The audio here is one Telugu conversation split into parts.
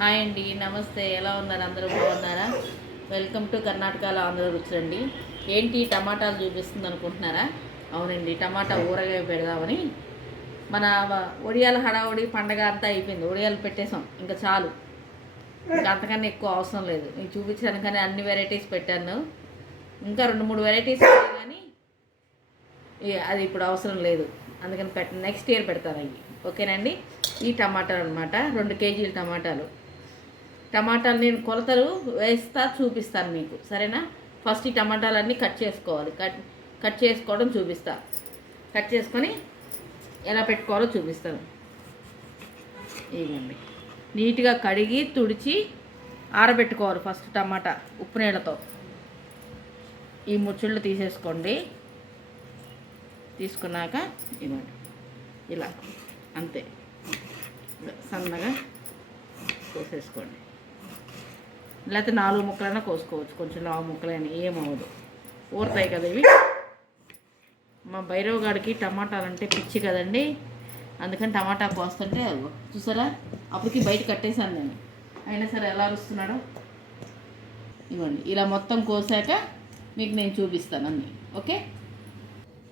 హాయ్ అండి నమస్తే. ఎలా ఉన్నారు? అందరూ బాగున్నారా? వెల్కమ్ టు కర్ణాటకలో ఆంధ్ర రుచులండి ఏంటి టమాటాలు చూపిస్తుంది అనుకుంటున్నారా? అవునండి టమాటా ఊరగాయ పెడదామని. మన వ- ఒడియాల హడావుడి పండగ అంతా అయిపోయింది. ఒడియాలు పెట్టేసాం. ఇంకా చాలు. ఇంకా అంతకన్నా ఎక్కువ అవసరం లేదు. నేను చూపించాను కానీ అన్ని వెరైటీస్ పెట్టాను. ఇంకా రెండు మూడు వెరైటీస్ కానీ ఇక అది ఇప్పుడు అవసరం లేదు. అందుకని పెట్ట నెక్స్ట్ ఇయర్ పెడతాను అవి. ఓకేనండి ఈ టమాటాలు అనమాట రెండు కేజీలు టమాటాలు. టమాటాలు నేను కొలతలు వేస్తా చూపిస్తాను మీకు సరేనా? ఫస్ట్ ఈ టమాటాలన్నీ కట్ చేసుకోవాలి. కట్ కట్ చేసుకోవడం చూపిస్తా. కట్ చేసుకొని ఎలా పెట్టుకోవాలో చూపిస్తాను. ఇవ్వండి నీట్గా కడిగి తుడిచి ఆరబెట్టుకోవాలి ఫస్ట్ టమాటా ఉప్పు నీళ్ళతో. ఈ ముచ్చుళ్ళు తీసేసుకోండి. తీసుకున్నాక ఇవ్వండి ఇలా అంతే. సన్నగా కోసేసుకోండి. లేకపోతే నాలుగు ముక్కలైనా కోసుకోవచ్చు. కొంచెం లావు ముక్కలైనా ఏమవ్వదు ఊరుతాయి కదా ఇవి. మా భైరవ్ గారికి టమాటాలు అంటే పిచ్చి కదండి. అందుకని టమాటా కోస్తుంటే అదిగో చూసారా? అప్పటికి బయట కట్టేశాను నేను. అయినా సరే ఎలా అరుస్తున్నాడో ఇవ్వండి. ఇలా మొత్తం కోసాక మీకు నేను చూపిస్తాను అన్నీ. ఓకే?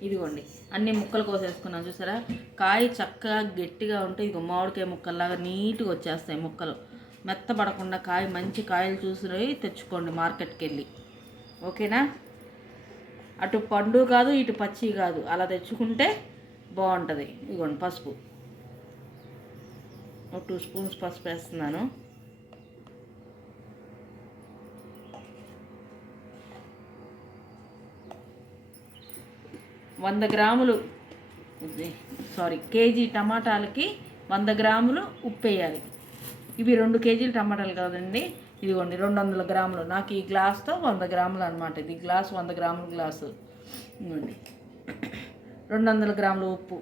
ఇదిగోండి. అన్ని ముక్కలు కోసేసుకున్నాను. చూసారా? కాయ చక్కగా గట్టిగా ఉంటే ఇదిగో మామిడికాయ ముక్కల్లాగా నీట్గా వచ్చేస్తాయి ముక్కలు. మెత్తబడకుండా కాయ మంచి కాయలు చూసి తెచ్చుకోండి మార్కెట్కి వెళ్ళి ఓకేనా? అటు పండు కాదు ఇటు పచ్చి కాదు. అలా తెచ్చుకుంటే బాగుంటుంది. ఇదిగోండి పసుపు. ఒక టూ స్పూన్స్ పసుపు వేస్తున్నాను. వంద గ్రాములు సారీ కేజీ టమాటాలకి వంద గ్రాములు ఉప్పు వేయాలి. ఇవి రెండు కేజీలు టమాటాలు కాదండి. ఇదిగోండి రెండు వందల గ్రాములు. నాకు ఈ గ్లాస్తో వంద గ్రాములు అనమాట ఇది గ్లాస్ వంద గ్రాముల గ్లాసు. ఇదిగోండి. రెండు వందల గ్రాములు ఉప్పు.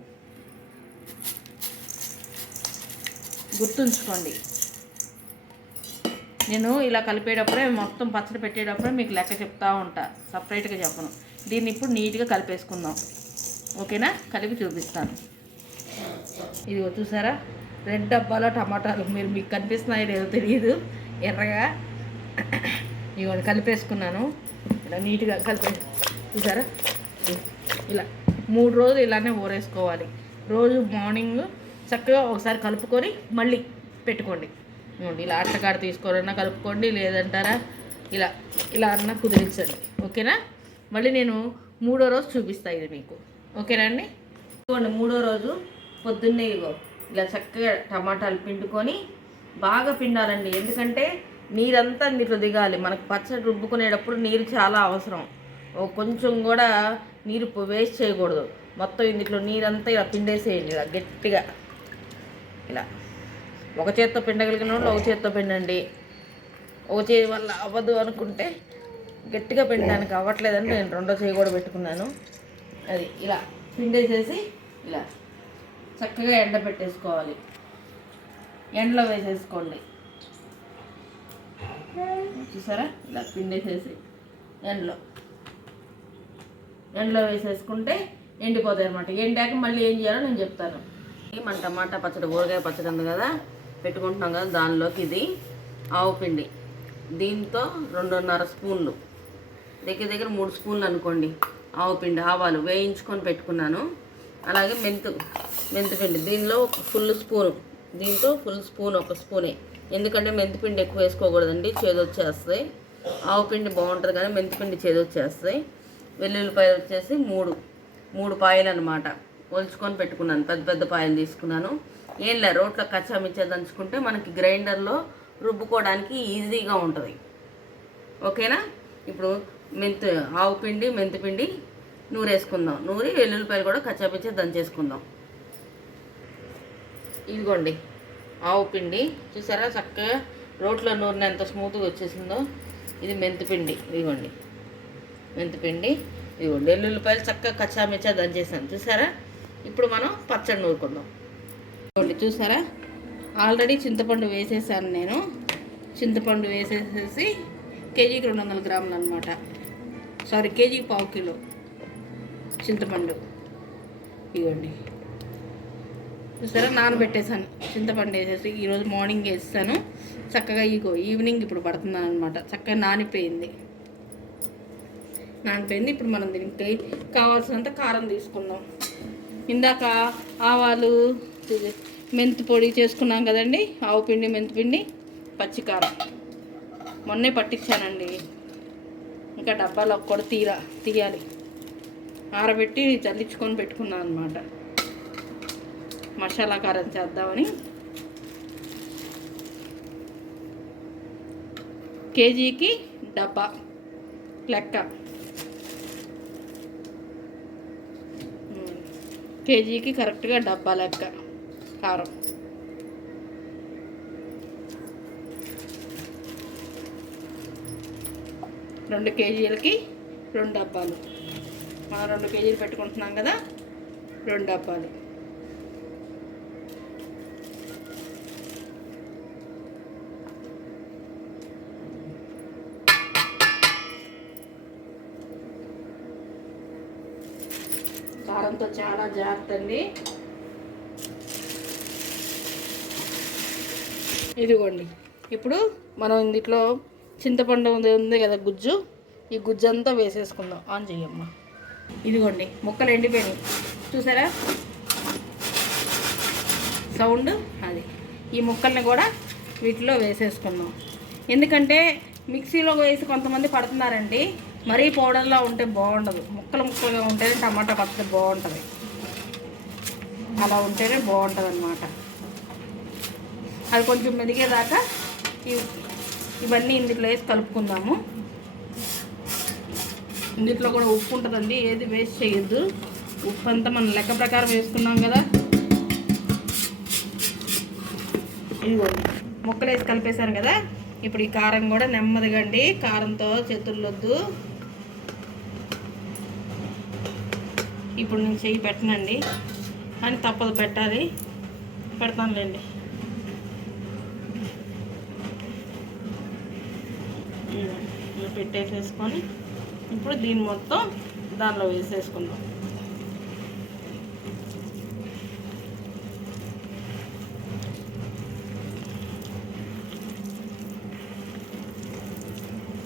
గుర్తుంచుకోండి. నేను ఇలా కలిపేటప్పుడే మొత్తం పచ్చడి పెట్టేటప్పుడే మీకు లెక్క చెప్తా ఉంటా. సపరేట్గా చెప్పను. దీన్ని ఇప్పుడు నీట్గా కలిపేసుకుందాం. ఓకేనా? కలిపి చూపిస్తాను. ఇది చూసారా? రెడ్ డబ్బాలో టమాటాలు. మీరు మీకు కనిపిస్తున్నాయో లేదో తెలియదు ఎర్రగా ఇవన్నీ కలిపేసుకున్నాను. ఇలా నీట్గా కలిపే చూసారా? ఇలా మూడు రోజులు ఇలానే ఊరేసుకోవాలి. రోజు మార్నింగ్ చక్కగా ఒకసారి కలుపుకొని మళ్ళీ పెట్టుకోండి. ఇలా అట్టకాడ తీసుకోవాలన్నా కలుపుకోండి లేదంటారా? ఇలా ఇలా అన్నా కుదిరించండి. ఓకేనా? మళ్ళీ నేను మూడో రోజు చూపిస్తాను ఇది మీకు. ఓకేనా అండి? ఇదిగోండి మూడో రోజు పొద్దున్నే ఇగో ఇలా చక్కగా టమాటాలు పిండుకొని బాగా పిండాలండి. ఎందుకంటే నీరంతా నీటిలో దిగాలి. మనకు పచ్చడి రుబ్బుకునేటప్పుడు నీరు చాలా అవసరం. ఓ కొంచెం కూడా నీరు వేస్ట్ చేయకూడదు. మొత్తం ఇందులో నీరంతా ఇలా పిండేసేయండి. ఇలా గట్టిగా. ఇలా. ఒక చేత్తో పిండగలిగిన వాళ్ళు ఒక చేత్తో పిండండి. ఒక చేయి వల్ల అవ్వదు అనుకుంటే గట్టిగా పిండడానికి అవ్వట్లేదని నేను రెండో చేయి కూడా పెట్టుకున్నాను. అది ఇలా పిండేసేసి ఇలా చక్కగా ఎండ పెట్టేసుకోవాలి. ఎండలో వేసేసుకోండి. చూసారా? ఇలా పిండేసేసి ఎండలో. ఎండలో వేసేసుకుంటే ఎండిపోతాయి అనమాట ఎండాక మళ్ళీ ఏం చేయాలో నేను చెప్తాను. మన టమాటా పచ్చడి ఊరగాయ పచ్చడి ఉంది కదా? పెట్టుకుంటున్నాం కదా దానిలోకి ఇది ఆవు పిండి. దీంతో రెండున్నర స్పూన్లు. దగ్గర దగ్గర మూడు స్పూన్లు అనుకోండి. ఆవు పిండి ఆవాలు వేయించుకొని పెట్టుకున్నాను. అలాగే మెంతు మెంతిపిండి. దీనిలో ఒక ఫుల్ స్పూన్. దీంతో ఫుల్ స్పూన్ ఒక స్పూనే. ఎందుకంటే మెంతిపిండి ఎక్కువ వేసుకోకూడదండి చేదొచ్చేస్తాయి ఆవు పిండి బాగుంటుంది కానీ మెంతిపిండి చేదొచ్చేస్తాయి వెల్లుల్లిపాయలు వచ్చేసి మూడు. మూడు పాయలు అనమాట ఒలుచుకొని పెట్టుకున్నాను. పెద్ద పెద్ద పాయలు తీసుకున్నాను. ఏం లే రోట్లో కచ్చామిచ్చా దంచుకుంటే మనకి గ్రైండర్లో రుబ్బుకోవడానికి ఈజీగా ఉంటుంది. ఓకేనా? ఇప్పుడు మెంతు ఆవు పిండి మెంతిపిండి నూరేసుకుందాం. నూరి వెల్లుల్లిపాయలు కూడా కచ్చాపిచ్చా దంచేసుకుందాం. ఇదిగోండి ఆవు పిండి. చూసారా చక్కగా రోట్లో నూరిన ఎంత స్మూత్గా వచ్చేసిందో? ఇది మెంతిపిండి ఇదిగోండి మెంతిపిండి ఇదిగోండి వెల్లుల్లిపాయలు చక్కగా కచ్చామిచ్చా దంచేసాను చూసారా? ఇప్పుడు మనం పచ్చడి నూరుకుందాం. ఇదిగోండి చూసారా? ఆల్రెడీ చింతపండు వేసేసాను నేను. చింతపండు వేసేసేసి కేజీకి రెండు వందల గ్రాములు అనమాట సారీ కేజీకి పావు కిలో చింతపండు. ఇవ్వండి చూసారా? నానబెట్టేసాను చింతపండు వేసేసి ఈరోజు మార్నింగ్ వేస్తాను చక్కగా ఇగో ఈవినింగ్ ఇప్పుడు పడుతున్నాను అనమాట చక్కగా నానిపోయింది. నానిపోయింది. ఇప్పుడు మనం దీనికి కావాల్సినంత కారం తీసుకుందాం. ఇందాక ఆవాలు మెంతి పొడి చేసుకున్నాం కదండి. ఆవు పిండి మెంతి పిండి పచ్చికారం మొన్నే పట్టించానండి. ఇంకా డబ్బాలో కూడా తీరా తీయాలి. ఆరబెట్టి చల్లించుకొని పెట్టుకున్నాను అనమాట మసాలా కారం చేద్దామని. కేజీకి డబ్బా లెక్క. కేజీకి కరెక్ట్గా డబ్బా లెక్క కారం. రెండు కేజీలకి రెండు డబ్బాలు. మనం రెండు కేజీలు పెట్టుకుంటున్నాం కదా రెండు డబ్బాలు. కారంతో చాలా జాగ్రత్త అండి ఇదిగోండి. ఇప్పుడు మనం ఇందులో చింతపండు ఉంది ఉంది కదా గుజ్జు. ఈ గుజ్జు అంతా వేసేసుకుందాం. ఆన్ చేయమ్మా ఇదిగోండి ముక్కలు ఎండిపోయినాయి. చూసారా? సౌండ్ అది. ఈ ముక్కల్ని కూడా వీటిలో వేసేసుకుందాం. ఎందుకంటే మిక్సీలో వేసి కొంతమంది పడుతున్నారండి. మరీ పౌడర్లో ఉంటే బాగుండదు. ముక్కలు ముక్కలుగా ఉంటేనే టమాటా పచ్చడి బాగుంటుంది. అలా ఉంటేనే బాగుంటుంది అనమాట అది కొంచెం మెదిగేదాకా ఇవన్నీ ఇందులో వేసి కలుపుకుందాము. ఇందులో కూడా ఉప్పు ఉంటుందండి. ఏది వేస్ట్ చేయొద్దు. ఉప్పు అంతా మనం లెక్క ప్రకారం వేసుకున్నాం కదా. ఇదిగోండి ముక్కలు వేసి కలిపేశాను కదా. ఇప్పుడు ఈ కారం కూడా నెమ్మదిగా అండి. కారంతో చేతుల్లోద్దు. ఇప్పుడు నేను చెయ్యి పెట్టనండి. కానీ తప్పదు పెట్టాలి. పెడతానులేండి ఇలా పెట్టేసేసుకొని ఇప్పుడు దీన్ని మొత్తం దానిలో వేసేసుకుందాం.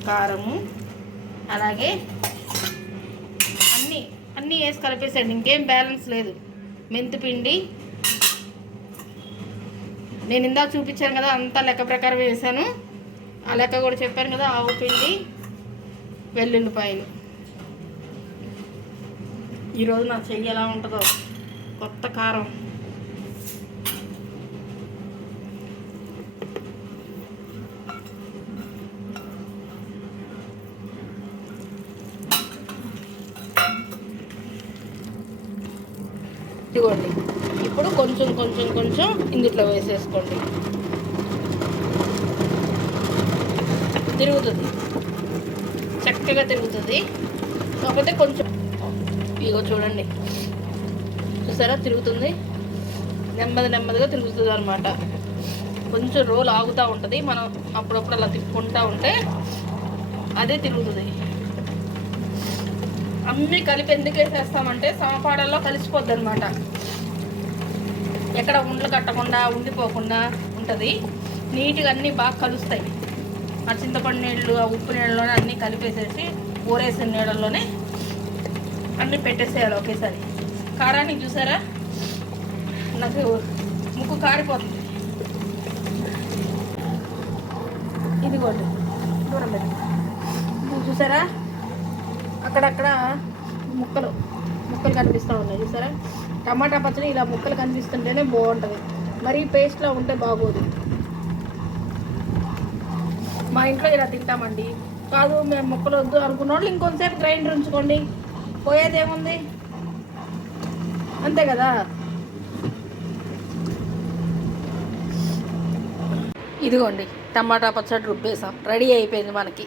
కారము అలాగే వేసి కలిపేసేయండి. ఇంకేం బ్యాలెన్స్ లేదు. మెంతిపిండి నేను ఇందాక చూపించాను కదా అంతా లెక్క ప్రకారం వేసాను ఆ లెక్క కూడా చెప్పాను కదా ఆవు పిండి వెల్లుల్లిపాయలు. ఈరోజు నా చెయ్యి ఎలా ఉంటుందో కొత్త కారం. ఇదిగోండి ఇప్పుడు కొంచెం కొంచెం కొంచెం ఇందుట్లో వేసేసుకోండి. తిరుగుతుంది. చక్కగా తిరుగుతుంది. కాకపోతే కొంచెం ఇగో చూడండి. చూసారా? తిరుగుతుంది. నెమ్మది నెమ్మదిగా తిరుగుతుంది అనమాట కొంచెం రోల్ ఆగుతూ ఉంటుంది. మనం అప్పుడప్పుడు అలా తిప్పుకుంటూ ఉంటే అదే తిరుగుతుంది. అమ్మి కలిపి ఎందుకు వేసేస్తామంటే సమపాడల్లో కలిసిపోద్ది అనమాట ఎక్కడ ఉండలు కట్టకుండా ఉండిపోకుండా ఉంటుంది. నీట్గా అన్నీ బాగా కలుస్తాయి. ఆ చింతపండు నీళ్ళు ఆ ఉప్పు నీళ్ళలోనే అన్నీ కలిపేసేసి ఊరేసిన నీళ్ళల్లోనే అన్నీ పెట్టేసేయాలి ఒకేసారి. కారానికి చూసారా? నాకు ముక్కు కారిపోతుంది. ఇదిగోండి దూరం పెట్టి. చూసారా? అక్కడక్కడ ముక్కలు ముక్కలు కనిపిస్తూ ఉన్నాయి. చూసారా? టమాటా పచ్చడి ఇలా ముక్కలు కనిపిస్తుంటేనే బాగుంటుంది. మరీ పేస్ట్లా ఉంటే బాగోదు. మా ఇంట్లో ఇలా తింటామండి. కాదు మేము ముక్కలు వద్దు అనుకున్న వాళ్ళు ఇంకొంతసేపు గ్రైండర్ ఉంచుకోండి. పోయేదేముంది? అంతే కదా? ఇదిగోండి టమాటా పచ్చడి రుబ్బేసాం రెడీ అయిపోయింది మనకి.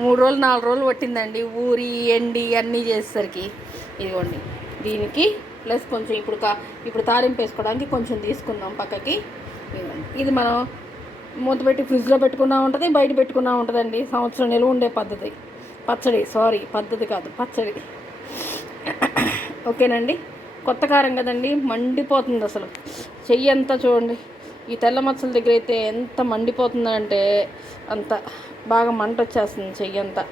మూడు రోజులు నాలుగు రోజులు పట్టిందండి. ఊరి ఎండి అన్నీ చేసేసరికి. ఇదిగోండి దీనికి ప్లస్ కొంచెం ఇప్పుడు కా ఇప్పుడు తాలింపు వేసుకోవడానికి కొంచెం తీసుకుందాం పక్కకి. ఇది మనం మూత పెట్టి ఫ్రిడ్జ్లో పెట్టుకున్నా ఉంటుంది బయట పెట్టుకున్నా ఉంటుందండి. సంవత్సరం నిలువ ఉండే పద్ధతి. పచ్చడి సారీ పద్ధతి కాదు పచ్చడి. ఓకేనండి? కొత్త కారం కదండి మండిపోతుంది అసలు. చెయ్యి అంతా చూడండి. ఈ తెల్ల మచ్చల దగ్గర అయితే ఎంత మండిపోతుందంటే అంత బాగా మంట వచ్చేస్తుంది చెయ్యి అంతా.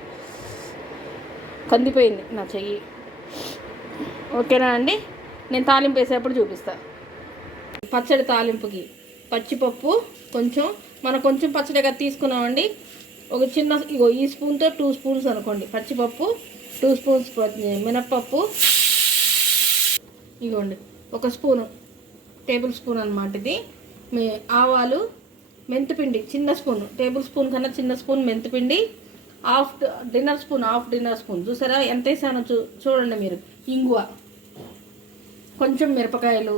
కందిపోయింది నా చెయ్యి. ఓకేనా అండి? నేను తాలింపు వేసేటప్పుడు చూపిస్తా. పచ్చడి తాలింపుకి పచ్చిపప్పు కొంచెం మనం కొంచెం పచ్చడిగా తీసుకున్నామండి ఒక చిన్న ఇగో ఈ స్పూన్తో టూ స్పూన్స్ అనుకోండి పచ్చిపప్పు టూ స్పూన్స్ మినప్పప్పు ఇగోండి ఒక స్పూన్ టేబుల్ స్పూన్ అనమాట ఇది మీ ఆవాలు మెంతిపిండి చిన్న స్పూన్ టేబుల్ స్పూన్ కన్నా చిన్న spoon మెంతిపిండి half dinner spoon half dinner spoon చూసారా? ఎంత వేసానో చూ చూడండి మీరు ఇంగువ. కొంచెం మిరపకాయలు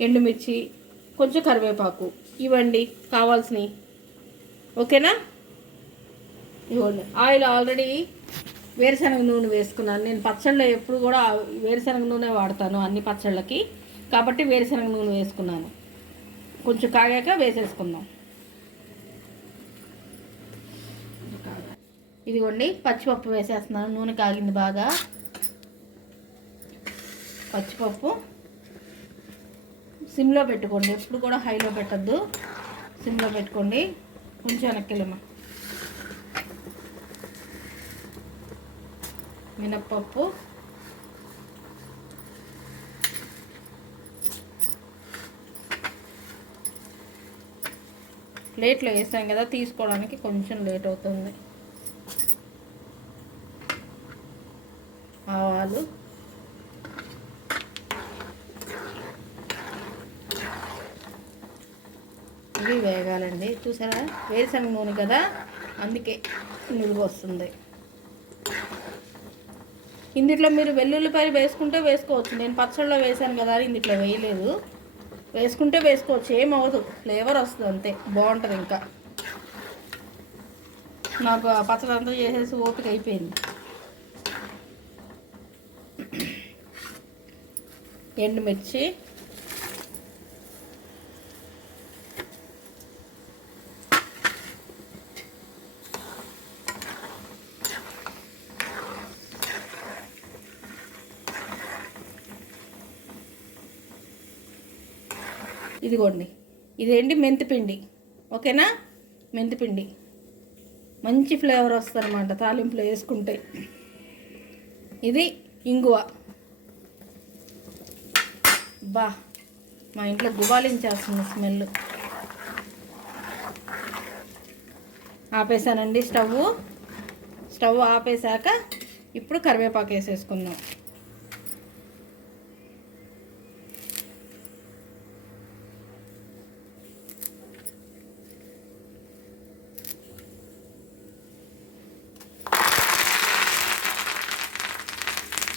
ఎండుమిర్చి కొంచెం కరివేపాకు. ఇవ్వండి కావాల్సినవి ఓకేనా? ఇవ్వండి. ఆయిల్ ఆల్రెడీ వేరుశనగ నూనె వేసుకున్నాను. నేను పచ్చళ్ళలో ఎప్పుడు కూడా వేరుశనగ నూనె వాడతాను అన్ని పచ్చళ్ళకి. కాబట్టి వేరుశనగ నూనె వేసుకున్నాను. కొంచెం కాగాక వేసేసుకుందాం. ఇదిగోండి పచ్చిపప్పు వేసేస్తున్నాను. నూనె కాగింది బాగా. పచ్చిపప్పు. సిమ్లో పెట్టుకోండి. ఎప్పుడు కూడా హైలో పెట్టద్దు. సిమ్లో పెట్టుకోండి. కొంచెం వెనక్కిలమ్మా మినప్పప్పు. ప్లేట్లో వేసాం కదా తీసుకోవడానికి కొంచెం లేట్ అవుతుంది. ఆవాలు. ఇవి వేగాలండి. చూసారా? వేరుశనగ నూనె కదా? అందుకే నురుగు వస్తుంది. ఇందులో మీరు వెల్లుల్లిపాయలు వేసుకుంటే వేసుకోవచ్చు. నేను పచ్చళ్ళలో వేసాను కదా ఇందుట్లో వేయలేదు. వేసుకుంటే వేసుకోవచ్చు. ఏమవ్వదు ఫ్లేవర్ వస్తుంది అంతే. బాగుంటుంది ఇంకా. నాకు ఆ పచ్చడి అంతా చేసేసి ఓపిక అయిపోయింది. ఎండుమిర్చి ఇదిగోండి. ఇదేంటి? మెంతిపిండి. ఓకేనా? మెంతిపిండి. మంచి ఫ్లేవర్ వస్తుందన్నమాట. తాలింపులో వేసుకుంటే. ఇది ఇంగువ. బా! మా ఇంట్లో గుబాలించేస్తుంది స్మెల్. ఆపేసానండి స్టవ్ స్టవ్ ఆపేశాక ఇప్పుడు కరివేపాకు వేసేసుకుందాం.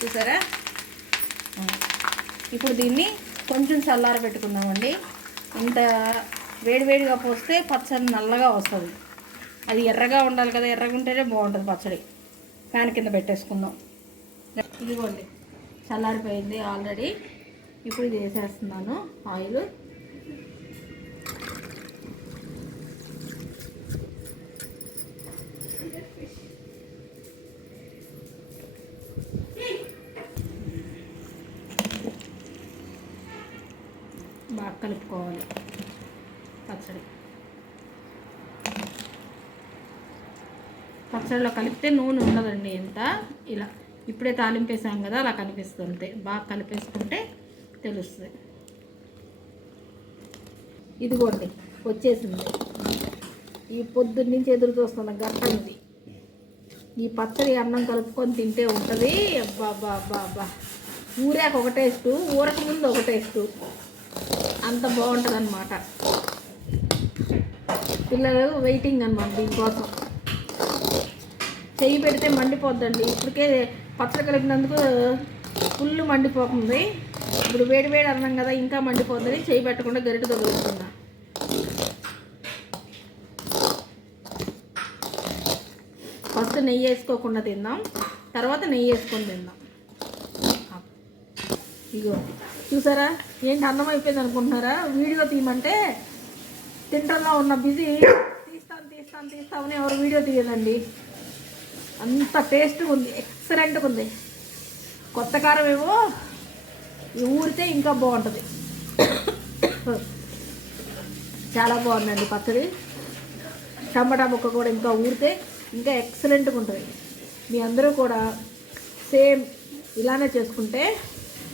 చూసారా? ఇప్పుడు దీన్ని కొంచెం చల్లార పెట్టుకుందామండి. ఇంత వేడివేడిగా పోస్తే పచ్చడి నల్లగా వస్తుంది. అది ఎర్రగా ఉండాలి కదా ఎర్రగా ఉంటేనే బాగుంటుంది పచ్చడి. ఫ్యాన్ కింద పెట్టేసుకుందాం. ఇదిగోండి చల్లారిపోయింది ఆల్రెడీ. ఇప్పుడు ఇది వేసేస్తున్నాను ఆయిల్. కలుపుకోవాలి. పచ్చడి. పచ్చడిలో కలిపితే నూనె ఉండదండి ఎంత? ఇలా. ఇప్పుడే తాలింపేసాం కదా అలా కనిపిస్తుంది అంతే. బాగా కలిపేసుకుంటే తెలుస్తుంది. ఇదిగోండి వచ్చేసింది. ఈ పొద్దున్న నుంచి ఎదురు చూస్తున్న గట్టంది ఈ పచ్చడి అన్నం కలుపుకొని తింటే ఉంటుంది. అబ్బా అబ్బా అబ్బా అబ్బా. ఊరాక ఒక టేస్టు ఊరక ముందు ఒక టేస్టు అంత బాగుంటుంది అనమాట పిల్లలు వెయిటింగ్ అనమాట దీనికోసం. చెయ్యి పెడితే మండిపోద్దండి. ఇప్పటికే పచ్చడి కలిపినందుకు ఫుల్ మండిపోతుంది. ఇప్పుడు వేడి వేడి అన్నం కదా ఇంకా మండిపోతుంది. చేయి పెట్టకుండా గరిట తగులుతున్నా ఫస్ట్ నెయ్యి వేసుకోకుండా తిందాం. తర్వాత నెయ్యి వేసుకొని తిందాం. ఇగో. చూసారా? ఏంటి అందం అయిపోయింది అనుకుంటున్నారా? వీడియో తీయమంటే తింటల్లో ఉన్న బిజీ. తీస్తాను తీస్తాను తీస్తామని ఎవరు వీడియో తీయదండి. అంత టేస్ట్గా ఉంది ఎక్సలెంట్గా ఉంది. కొత్త కారం ఏమో ఊరితే ఇంకా బాగుంటుంది. చాలా బాగుందండి పచ్చడి. టమాటా ముక్క కూడా ఇంకా ఊరితే ఇంకా ఎక్సలెంట్గా ఉంటుంది. మీ అందరూ కూడా సేమ్ ఇలానే చేసుకుంటే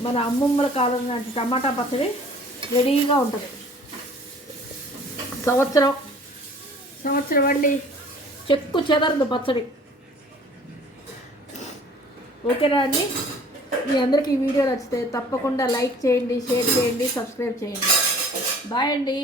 మన అమ్మమ్మల కాలం లాంటి టమాటా పచ్చడి రెడీగా ఉంటుంది. సంవత్సరం. సంవత్సరం అండి. చెక్కు చెదరదు పచ్చడి. ఓకేనా అండి? మీ అందరికీ ఈ వీడియో నచ్చితే తప్పకుండా లైక్ చేయండి షేర్ చేయండి సబ్స్క్రైబ్ చేయండి. బాయ్ అండి.